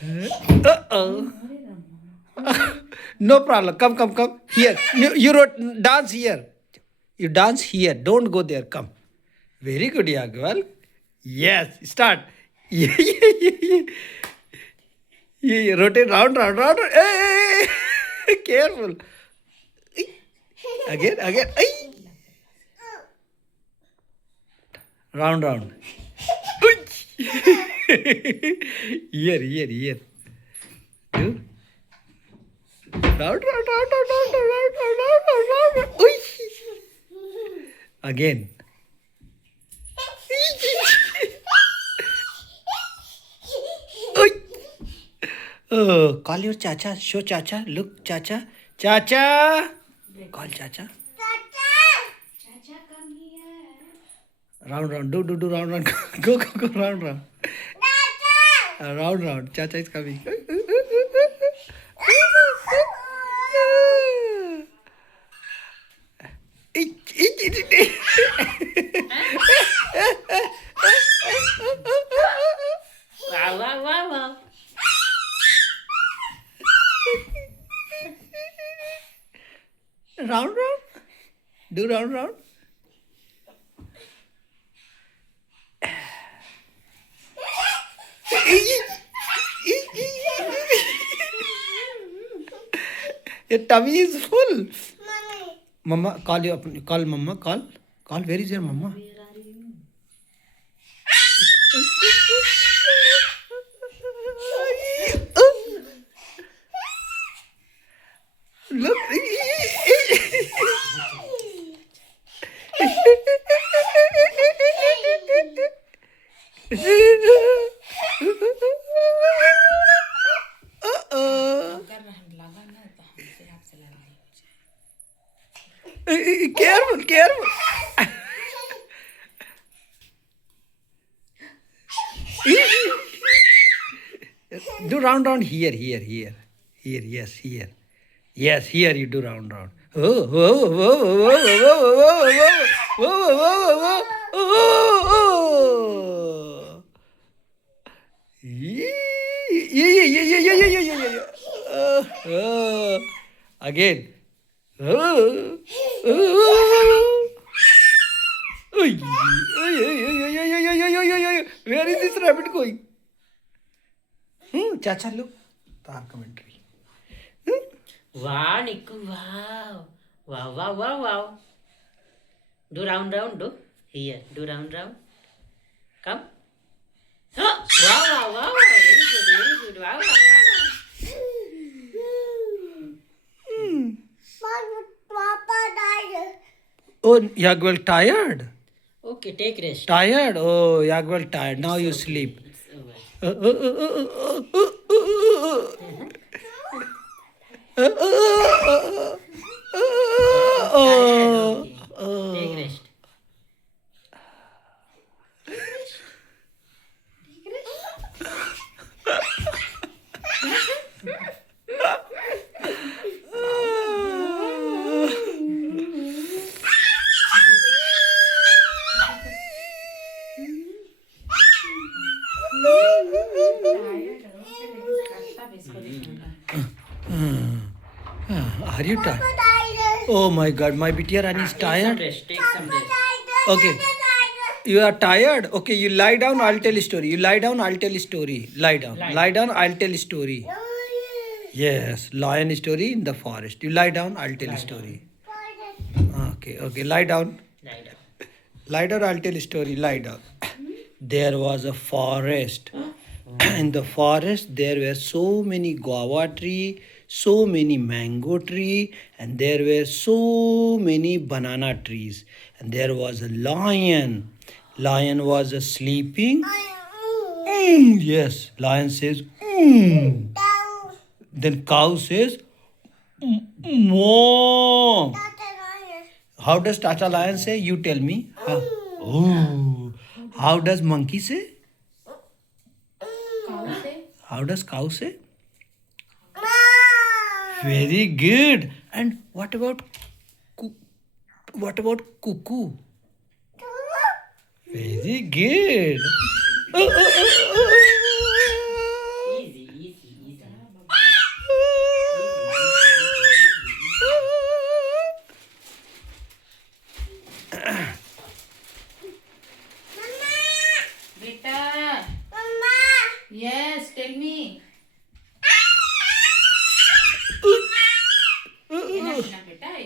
Uh-oh. No problem. Come. Here. You wrote dance here. You dance here. Don't go there. Come. Very good, Yagwal. Yes. Start. Yeah. Rotate round. Hey. Careful. Again. Ay. Round. Here. Do. Round. Uy. Again. Uy. Oh, call your chacha. Show chacha. Look, chacha. Chacha. Call chacha. Chacha, come here. Round. Do round. Go, round. Round. Chacha is coming. Wow. Round. Do round. Your tummy is full. Mama, call mama. Call. Where is your mama? Where are you? Look. अगर लगा ना तो हमसे आपसे लड़ाई हो जाए. Careful. Do round here. Yes, here you do round. Oh. Yeah. Again. Where is this rabbit going? Chacha, look. Tar commentary. Wow, Niku, wow. Wow. Do round, do. Here, do round. Come. Huh. Wow. Very good. Wow. Oh, Yagwal tired. Okay, take rest. Tired? Oh, Yagwal tired. Now you sleep. It's over. Take rest. Are you tired? Oh my God, my Bitya Rani is tired. Take some rest. Okay. You are tired? Okay, you lie down, I'll tell a story. You lie down, I'll tell a story. Lie down, I'll tell a story. Yes, lion story in the forest. You lie down, I'll tell a story. Okay, lie down. Lie down, I'll tell a story. Lie down. There was a forest. In the forest, there were so many guava tree, so many mango tree, and there were so many banana trees. And there was a lion. Lion was sleeping. Yes, lion says, Then cow says, Moo. How does Tata Lion say? You tell me. How does monkey say? How does cow say? Very good. And what about cuckoo? Very good. Easy.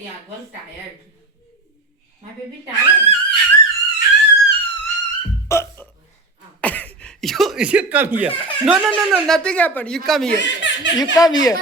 Yagal tired. My baby tired. You come here. No, nothing happened. You come here. You come here.